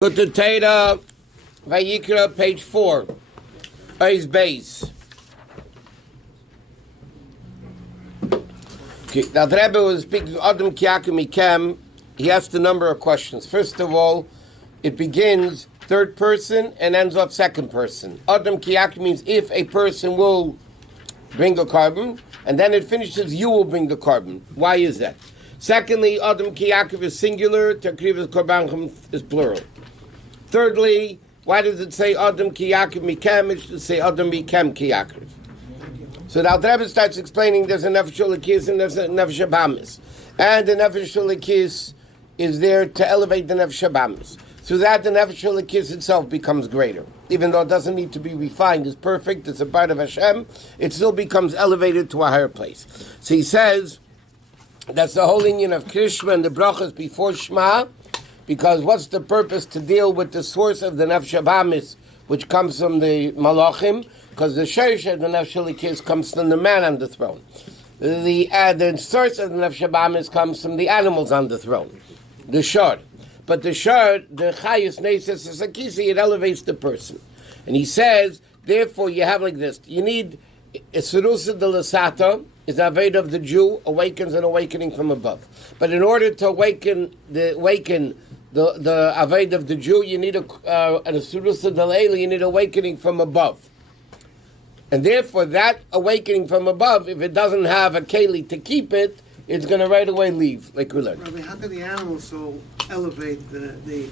Likkutei, Vayikra, page 4. Ois base. Okay, now the Rabbi was speaking Adam Kiyakim Mikem. He asked a number of questions. First of all, it begins third person and ends off second person. Adam Kiyakim means if a person will bring a carbon, and then it finishes, you will bring the carbon. Why is that? Secondly, Adam Kiyakim is singular, Takriv Korban is plural. Thirdly, why does it say Adam Ki Yaakov Mikem? It should say Adam Mikem Ki Yaakov. So now the Rabbi starts explaining there's a Nefesh Lakis and there's a Nefesh Habamis. And the Nefesh Lakis is there to elevate the Nefesh Habamis. Through that, the Nefesh Lakis itself becomes greater. Even though it doesn't need to be refined, it's perfect, it's a part of Hashem, it still becomes elevated to a higher place. So he says, that's the whole union of Krishma and the brachas before Shema. Because what's the purpose to deal with the source of the Nefesh Habamis, which comes from the Malachim? Because the Sherish of the Nefesh Lakis comes from the man on the throne. The source of the Nefesh Habamis comes from the animals on the throne, the Shard. But the Shard, the Chayus Neses Sakisi, it elevates the person. And he says, therefore, you have like this. You need a Serusa de Lasata, is the Aved of the Jew, awakens an awakening from above. But in order to awaken the Aved of the Jew, you need a Surusa Dalele, you need awakening from above. And therefore, that awakening from above, if it doesn't have a Keli to keep it, it's going to right away leave, like we learned. Rabbi, how can the animal soul elevate the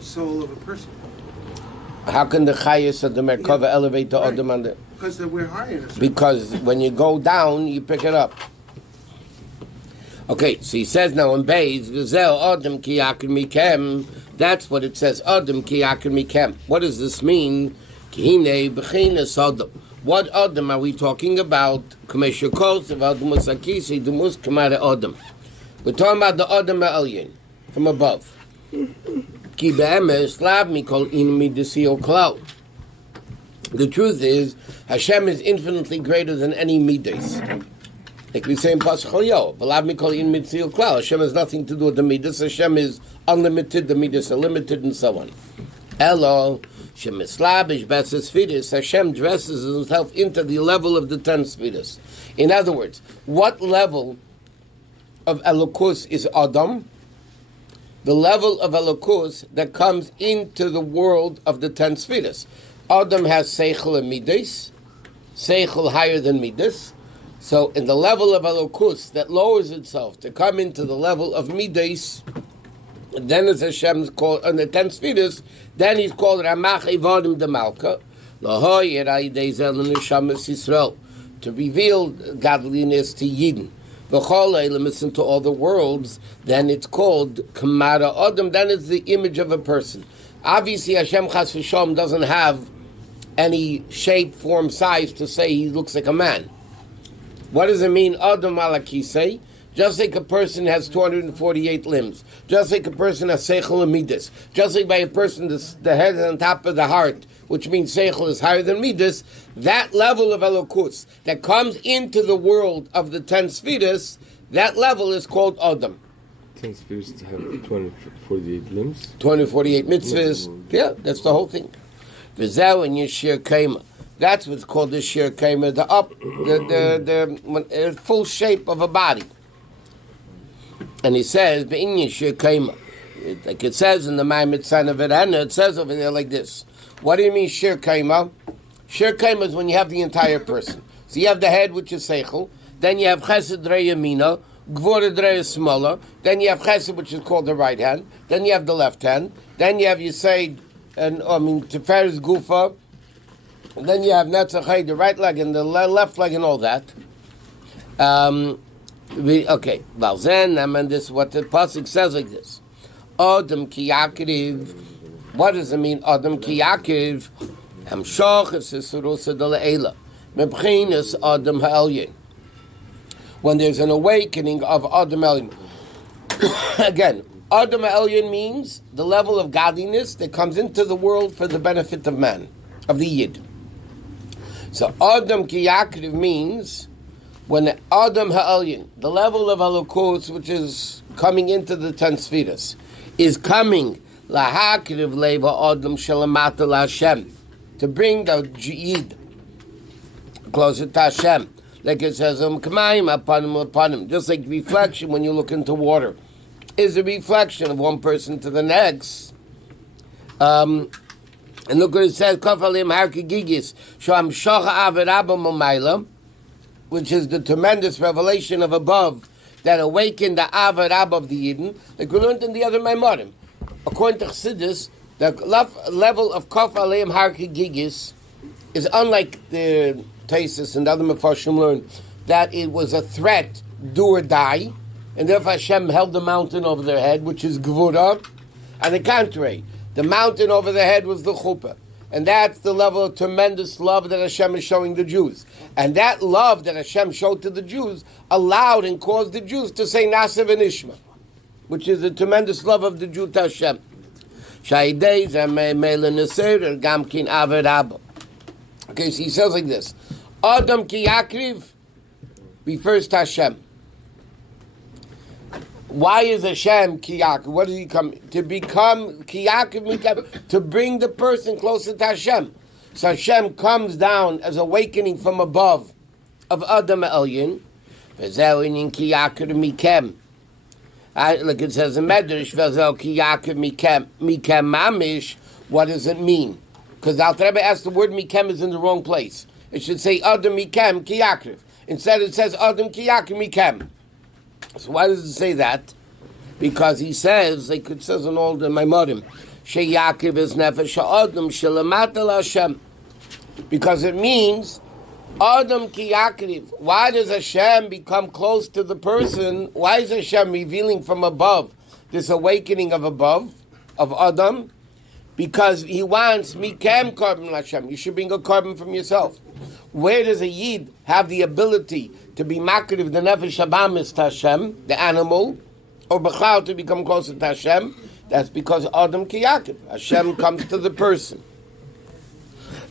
soul of a person? How can the Chayas of the Merkava elevate the Adam on the... Because we're higher. Because when you go down, you pick it up. Okay, so he says now in Beis, V'zel Adam ki yakim mikem. That's what it says, Adam ki yakim mikem. What does this mean? Ki hine b'chinas Adam. What Adam are we talking about? K'mesher kos of Adam Musakisi, Dumus Kamara Adam. We're talking about the Adam Ha'elyon, from above. Ki be'emes lav mikol in midasio klau. The truth is, Hashem is infinitely greater than any midas. Like we say in Parshat, V'lav mikol in mitzil klau. Hashem has nothing to do with the midas. Hashem is unlimited, the midas are limited, and so on. Elo, shemislabish beses fides. Hashem dresses himself into the level of the 10 sfidas. In other words, what level of Elokus is Adam? The level of Elokus that comes into the world of the 10 sfidas. Adam has Seichel and Midas, Seichel higher than Midas. So in the level of Elokus that lowers itself to come into the level of Midas, then as Hashem's called, on the 10 sfidas, then he's called Ramach Evadim de Malka, Lahoy Yerai Dezel Neshamas Yisrael, to reveal godliness to Yidden. Listen to all the worlds, then it's called Kamara Adam, then it's the image of a person. Obviously, Hashem Chas V'Shalom doesn't have any shape, form, size to say he looks like a man. What does it mean, Adam Alakisei? Just like a person has 248 limbs, just like a person has Seichel and Midas, just like by a person the head is on top of the heart, which means Seichel is higher than Midas, that level of Elokus that comes into the world of the 10 Sfidas, that level is called Adam. 10 spheres to have 248 limbs? 248 mitzvahs. Yeah, that's the whole thing. V'zeu and Yeshir Kaima. That's what's called the Shir Kaima, the full shape of a body. And he says, Be'in Yeshir Kaima. Like it says in the Maamarim Sign of Verana, it says over there like this. What do you mean Shir Kaima? Shir Kaima is when you have the entire person. So you have the head, which is Seichel. Then you have Chesed Rei Yamina. Gvura Drei smaller. Then you have Chesed, which is called the right hand. Then you have the left hand. Then you have Yisayid, Tiferes Gufa. And then you have Netzachai, the right leg and the left leg and all that. Okay, well then, this is what the pasuk says like this. Adam ki yakiv. What does it mean, Adam ki yakiv? Hamshach es surusa de le'ela. Mebchinas Adam ha'elyon. When there's an awakening of Adam Elyon. Again, Adam Elyon means the level of godliness that comes into the world for the benefit of man, of the Yid. So Adam Ki Yaakov means when Adam Ha'elyon, the level of Elokus, which is coming into the 10 Sfiras, is coming Lahakriv leva odom shalamata laHashem, to bring the Yid closer to Hashem. Like it says, upon him. Just like reflection when you look into water is a reflection of one person to the next. And look what it says, which is the tremendous revelation of above that awakened the Avad Ab of the Yidden, like we learned in the other Maamarim. According to Chassidus, the level of Kaf Aleim Har Kigigis is unlike the Taisus and the other Mefarshim learned that it was a threat, do or die, and therefore Hashem held the mountain over their head, which is Gvura, and the contrary, the mountain over their head was the Chuppah. And that's the level of tremendous love that Hashem is showing the Jews. And that love that Hashem showed to the Jews allowed and caused the Jews to say Nasav and Ishma, which is the tremendous love of the Jew to Hashem. Okay, so he says like this. Adam ki yakriv refers to Hashem. Why is Hashem ki yakriv? What does he come? To become ki yakriv, to bring the person closer to Hashem. So Hashem comes down as awakening from above of Adam Elyon. V'zeu inin ki yakriv mikem. Like it says in Medrash, v'zeu ki yakriv mikem mamish. What does it mean? Because Al Rebbe asked the word mikem is in the wrong place. It should say Adam mikem ki yakriv. Instead it says Adam ki yakriv mikem. So why does it say that? Because he says, like it says in all the Maamarim, She Yaakov is nefesh Adam shelamata Hashem. Because it means Adam ki yakriv. Why does Hashem become close to the person? Why is Hashem revealing from above this awakening of above, of Adam? Because he wants mikem korban Hashem. You should bring a korban from yourself. Where does a Yid have the ability to be makriv the nefesh habamis to Hashem, the animal, or b'chal to become closer to Hashem? That's because Adam ki Yaakov. Hashem comes to the person.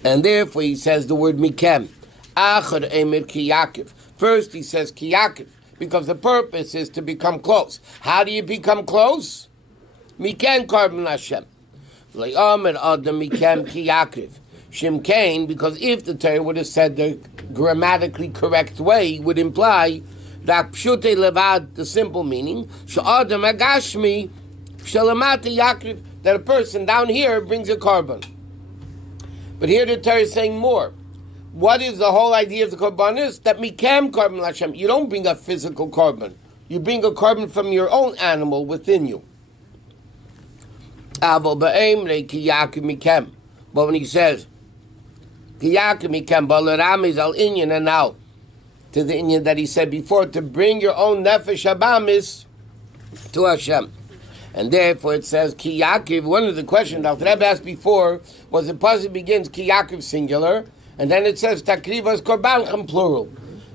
And therefore he says the word mikem. Achad emir ki Yaakov. First he says ki Yaakov, because the purpose is to become close. How do you become close? Mikem korban Hashem. Adam mikem ki Yaakov. Shem Kain, because if the Torah would have said the grammatically correct way, would imply that pshute levad, the simple meaning, she'adam agashmi shelamata yakriv, that a person down here brings a korban. But here the Torah is saying more. What is the whole idea of the korban is? That mikem korban Hashem. You don't bring a physical korban. You bring a korban from your own animal within you. Avo ba'emre ki yakiv mikem. But when he says, and now to the inyan that he said before, to bring your own nefesh habamis to Hashem. And therefore it says ki yakiv. One of the questions that Rabbi asked before was the pasuk begins ki yakiv singular, and then it says takrivas korbanchem plural.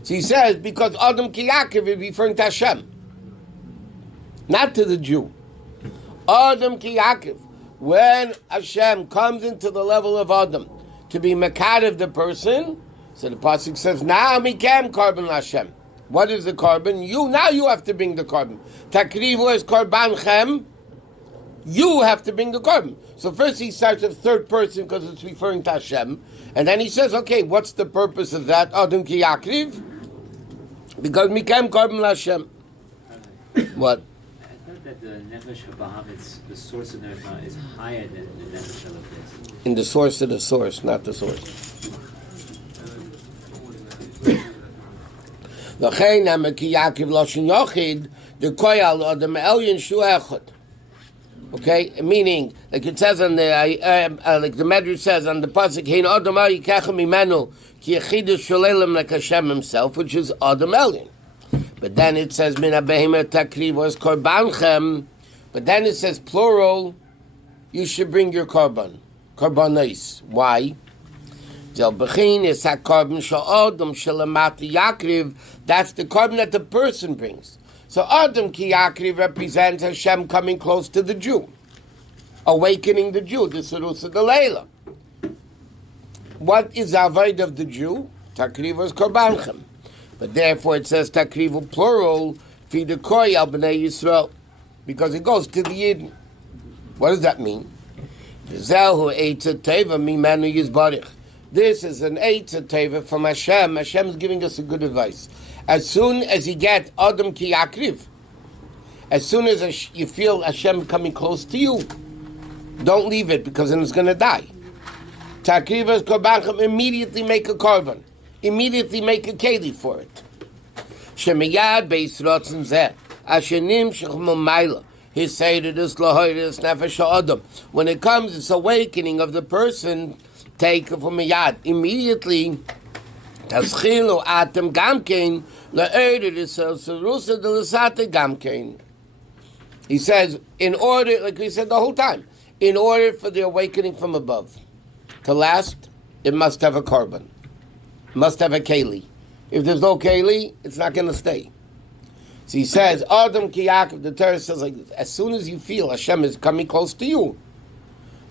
So he says because Adam ki yakiv is referring to Hashem, not to the Jew. Adam ki yakiv. When Hashem comes into the level of Adam to be mekadev the person, so the pasuk says, "Now mikem korban Hashem." What is the korban? You have to bring the korban. Takrivu is korbanchem. You have to bring the korban. So first he starts with third person because it's referring to Hashem, and then he says, "Okay, what's the purpose of that?" Adam ki yakriv, because mikem korban Hashem. What? That the nefesh habaham, the source of nefesh is higher than the nefesh halachis. In the source of the source, not the source. L'chein ki Yaakov loshin yochid the koyal adam elyon shu echad. Okay, meaning like it says on the like the Medrash says on the pasuk hein adam el yikachem imenu ki yechidus sholelem like Hashem himself, which is adam elyon. But then it says min habehemet takriv was korbanchem. But then it says plural. You should bring your korban, korbanos. Why? That's the korban that the person brings. So Adam ki yakriv represents Hashem coming close to the Jew, awakening the Jew. The Sirusa de Leila. What is the avoid of the Jew? Takriv was korbanchem. But therefore it says takrivu plural fi the koy al b'nei Yisrael, because it goes to the Yidden. What does that mean? This is an Eitz Teva from Hashem. Hashem is giving us a good advice. As soon as you get Adam ki yakriv, as soon as you feel Hashem coming close to you, don't leave it, because then it's going to die. Takrivas korbanchem, immediately make a korban. Immediately make a keli for it. Shemiyad beis rotzen zeh, ashenim shechmol maila. He said it is lahoyres nefesh ha'adam. When it comes, it's awakening of the person. Take it from miyad immediately. Taschilu atem gamkein laoyder serusa de lasate gamkein. He says, in order, like we said the whole time, in order for the awakening from above to last, it must have a korban. Must have a keli. If there's no keli, it's not going to stay. So he says, Adam ki Yaakov, the Torah says like this, as soon as you feel Hashem is coming close to you,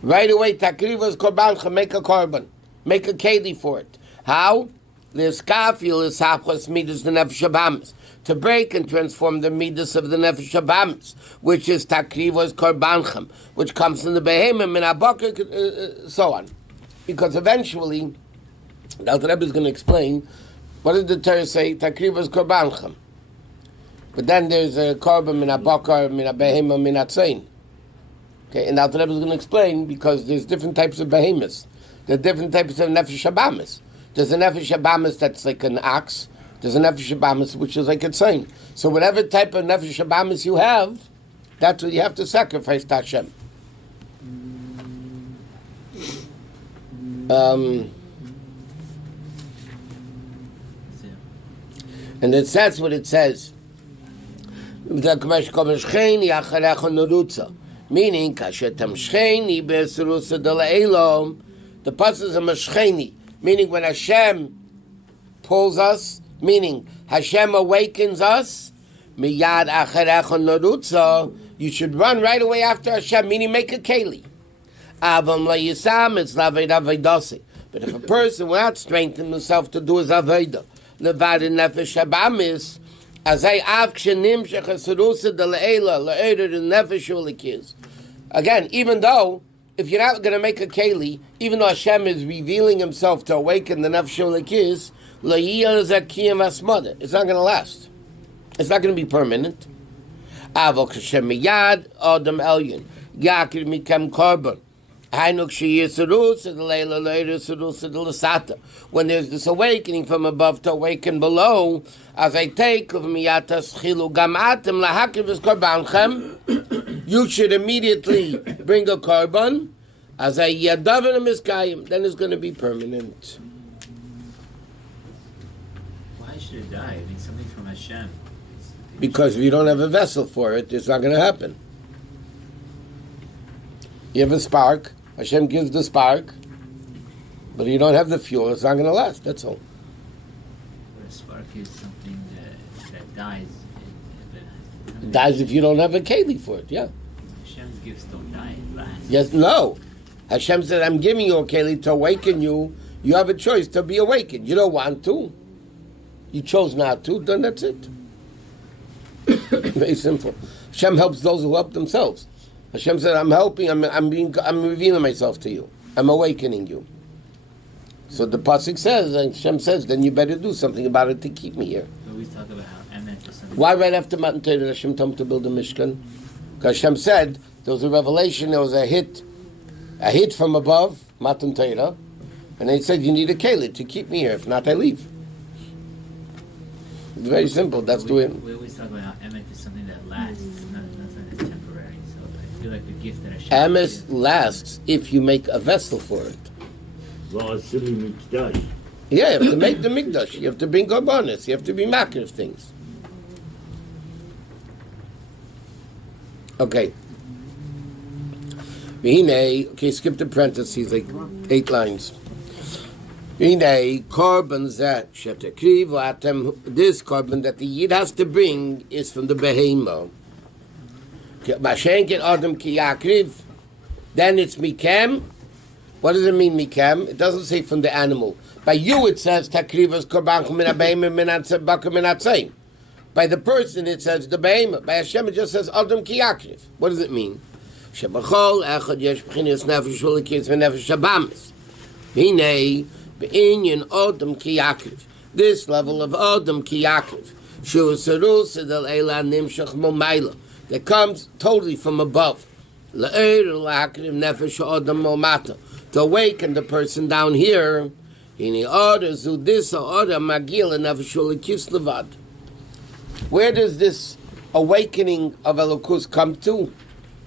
right away, takrivas korbancha, make a korban. Make a keli for it. How? L'eskafil is hachos midas the nefesh habamis. To break and transform the midas of the nefesh habamis, which is takrivas korbanchem, which comes from the behemim and abakar, so on. Because eventually, now the Rabbi is going to explain, what did the Torah say? Takrivas korbanchem. But then there's a korban min abakar, min abehema, min atzain. Okay, and now the Rebbe is going to explain, because there's different types of behemoths. There are different types of nefesh habamis. There's a nefesh habamis that's like an ox. There's a nefesh habamis which is like a tzain. So whatever type of nefesh habamis you have, that's what you have to sacrifice to Hashem. And that's what it says. Meaning, the pasuk is a mashcheni, meaning when Hashem pulls us, meaning Hashem awakens us, miyad acharecha norutza, you should run right away after Hashem, meaning make a keli. Avam la yisam, it's laved avedasi. But if a person will not strengthen himself to do his aveda, levad nefesh habamis, azay av kshenim shechasarusa de le'ela le'eder de nefesh ulikis. Again, even though, if you're not going to make a keli, even though Hashem is revealing Himself to awaken the nefesh ulikis, le'iyah zakiyam asmada, it's not going to last. It's not going to be permanent. Avol kashem miyad adam elyon yakir mikem korban. When there's this awakening from above to awaken below, as I take of you should immediately bring a korban, as I then it's going to be permanent. Why should it die? I mean, something from Hashem. Because if you don't have a vessel for it, it's not going to happen. You have a spark. Hashem gives the spark, but you don't have the fuel, it's not going to last, that's all. But a spark is something that dies. It dies if you don't have a keli for it, yeah. Hashem's gifts don't die, it lasts. Yes, no. Hashem said, I'm giving you a keli to awaken you. You have a choice to be awakened. You don't want to. You chose not to, then that's it. Very simple. Hashem helps those who help themselves. Hashem said, I'm helping, I'm revealing myself to you. I'm awakening you. So the pasuk says, and Hashem says, then you better do something about it to keep me here. We always talk about how Emet is something. Why right after Matan Torah Hashem told him to build a Mishkan? Because Hashem said, there was a revelation, there was a hit from above, Matan Torah, and they said, you need a keli to keep me here, if not I leave. It's very simple, that's the way. We always talk about how Emet is something that lasts, not something that's temporary. So I feel like the gift that Hashem Emes lasts if you make a vessel for it. Yeah, you have to make the mikdash. You have to bring korbanos. You have to be makir of things. Okay. Okay, skip the parentheses, like 8 lines. This korban that the yid has to bring is from the behema. Then it's mikem. What does it mean, mikem? It doesn't say from the animal. By you it says takrivas korban min abehema min atzebaka min atzeim. By the person it says the behema. By Hashem it just says adam ki yakriv. What does it mean? שבכל אחד יש בחינת נפש shel Elikis ונפש Shabamis. Hine be'inyan Adam ki Yaakov. This level of Adam ki Yaakov, Shu Serus Edel Eila Nimshach Momaila, that comes totally from above. La'er L'Akriv Nefesh Adam Momata, to awaken the person down here. Hine Order Zudisa Order Magil Nefesh shel Elikis Levad. Where does this awakening of Elokus come to?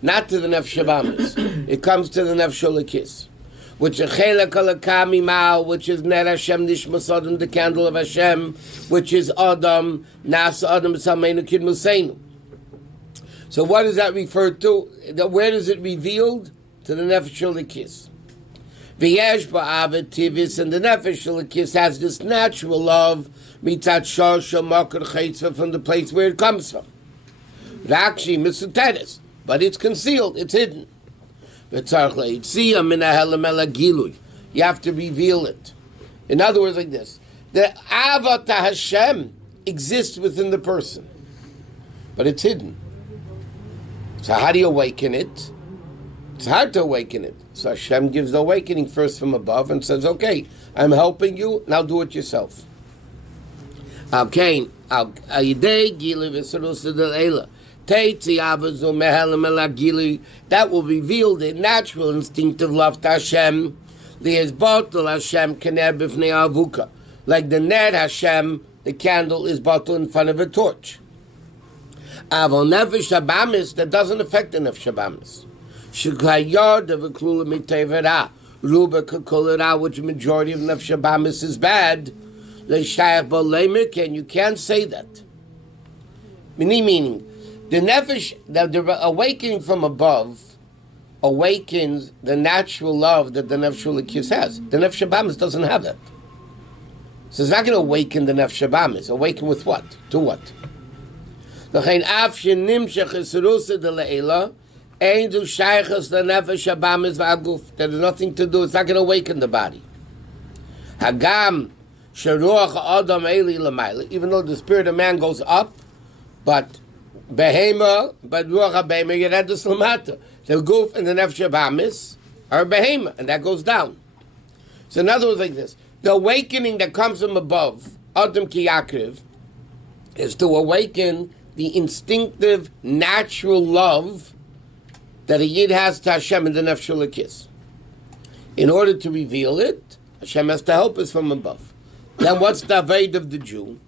Not to the Nefesh Shabamis. It comes to the Nefesh shel Elikis, which is Chelak Alakami Ma'al, which is Ner Hashem Nishmas Adam, the candle of Hashem, which is Adam, Nasa Adam Sameinu Kid Museinu. So what does that refer to? Where is it revealed? To the Nefesh shel Elikis. V'yesh ba'avet tivis, and the Nefesh shel Elikis has this natural love, mitzat shosha makar chaytzva, from the place where it comes from. Rakshi misuteres, but it's concealed, it's hidden. You have to reveal it. In other words, like this: the Avat Hashem exists within the person, but it's hidden. So how do you awaken it? It's hard to awaken it. So Hashem gives the awakening first from above and says, "Okay, I'm helping you. Now do it yourself." Okay, that will reveal the natural instinctive love to Hashem. Like the net Hashem, the candle is bottled in front of a torch. That doesn't affect the nefesh shabamis. Which majority of nefesh shabamis is bad. And you can't say that. Meaning, the nefesh, the awakening from above, awakens the natural love that the nefesh shel Elikis has. The nefesh shabamis doesn't have that. So it's not going to awaken the nefesh shabamis. Awaken with what? To what? There is nothing to do. It's not going to awaken the body. Hagam sheruach adam eli l'mayla. Even though the spirit of man goes up, but behema, but ruach habehema yeredus l'mata. The guf and the nefesh shabamis are behema, and that goes down. So in other words, like this: the awakening that comes from above, adam ki Yaakov, is to awaken the instinctive, natural love that a yid has to Hashem in the nefesh shel Elikis. In order to reveal it, Hashem has to help us from above. Then what's the aved of the Jew?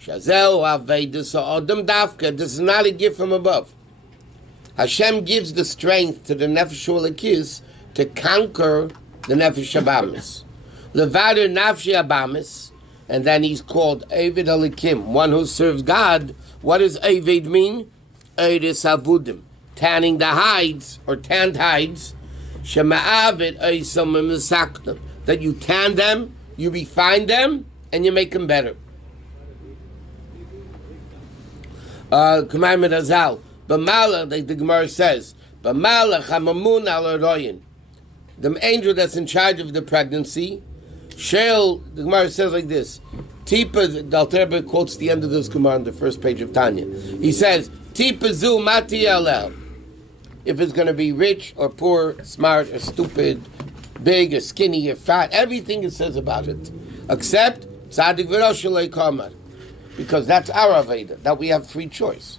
Shazel avedus adam dafka. This is not a gift from above. Hashem gives the strength to the nefesh shel Elikis to conquer the nefesh shabamis. Levader nafshi abamis, and then he's called Eved Elikim, one who serves God. What does Eved mean? Eres avudim, tanning the hides or tanned hides. Shema'avid eisam misaknim, that you tan them, you refine them, and you make them better. Commandment Azal. B'malach, like the Gemara says, B'malach hamamun al aroyin, the angel that's in charge of the pregnancy. Shel, the Gemara says like this. Tipa, the Alter Rebbe quotes the end of this Gemara on the first page of Tanya. He says, Tipa zu mati alel. If it's going to be rich or poor, smart or stupid, big or skinny or fat, everything it says about it, except tzadik v'rosh kamar, because that's our Aveda, that we have free choice.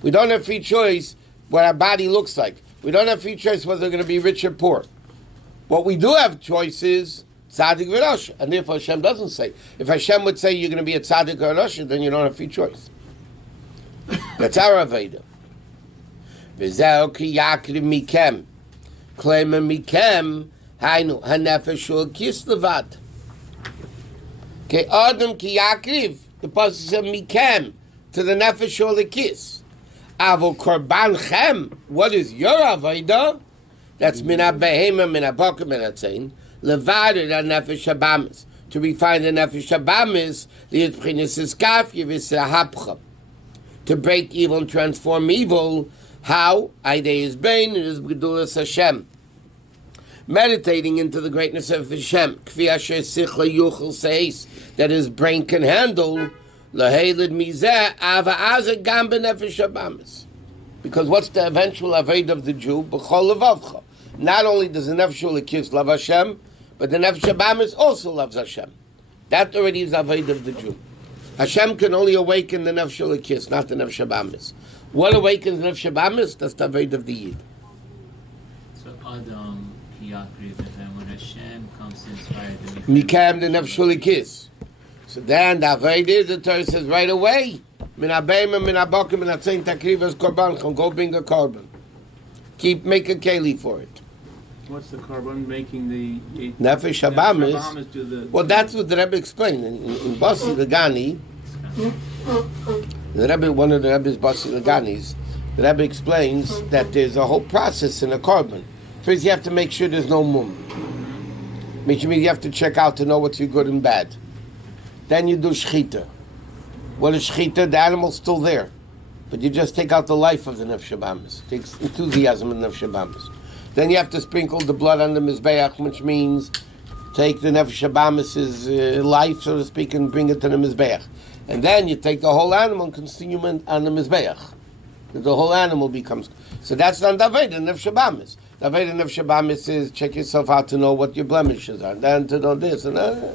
We don't have free choice what our body looks like. We don't have free choice whether they're going to be rich or poor. What we do have choice is tzaddik v'rosh, and therefore Hashem doesn't say. If Hashem would say you're going to be a tzaddik or a rosh, then you don't have free choice. That's our Aveda. V'zeh ki yakriv mikem, klema mikem, hainu hanefesh shel Elikis levad. Okay, Adam ki yakriv, the pasuk says mikem, to the nefesh shel Elikis. Avo korban chem, what is your Aveda? That's mina behema, mina boker, mina tzayin. Levader the nefesh shabamis, to refine the nefesh shabamis, li'et b'chinas iskaf yivisahapcha, to break evil and transform evil. How? Aidei is bain, it is b'gedulas Hashem. Meditating into the greatness of Hashem, kfi asher sichla yuchel seis, that his brain can handle. Lahelid mizeh ava azeh gam b'nefesh shabamis. Because what's the eventual Aved of the Jew? B'chol levavcha. Not only does the Nefesh Ulikis love Hashem, but the Nefesh Abamis also loves Hashem. That already is Aved of the Jew. Hashem can only awaken the Nefesh Ulikis, not the Nefesh Abamis. What awakens the Nefesh Abamis? That's the Aved of the Yid. So Adam, Kiyakri, when Hashem comes inside the Mikam the Nefesh Ulikis. So then the Aved is, the Torah says right away, Min habeim min habokim min hatzein takrivas korbanchom. Go bring a korban. Make a keli for it. What's the korban making the Nefesh Habamis? Do the Well, that's what the Rebbe explained in Basi Lagani. The Rebbe, one of the Rebbe's Basi Laganis, the Rebbe explains that there's a whole process in a korban. First, you have to make sure there's no mum. Which means you have to check out to know what's your good and bad. Then you do shchita. What is shchita? The animal's still there. But you just take out the life of the Nefesh Habamis. Takes enthusiasm in the Nefesh Habamis. Then you have to sprinkle the blood on the Mizbeach, which means take the Nefesh Habamis's life, so to speak, and bring it to the Mizbeach. And then you take the whole animal and consume it on the Mizbeach. The whole animal becomes... So that's not the Aved of Nefesh Habamis. The Aved of Nefesh Habamis is check yourself out to know what your blemishes are. Then to know this and that.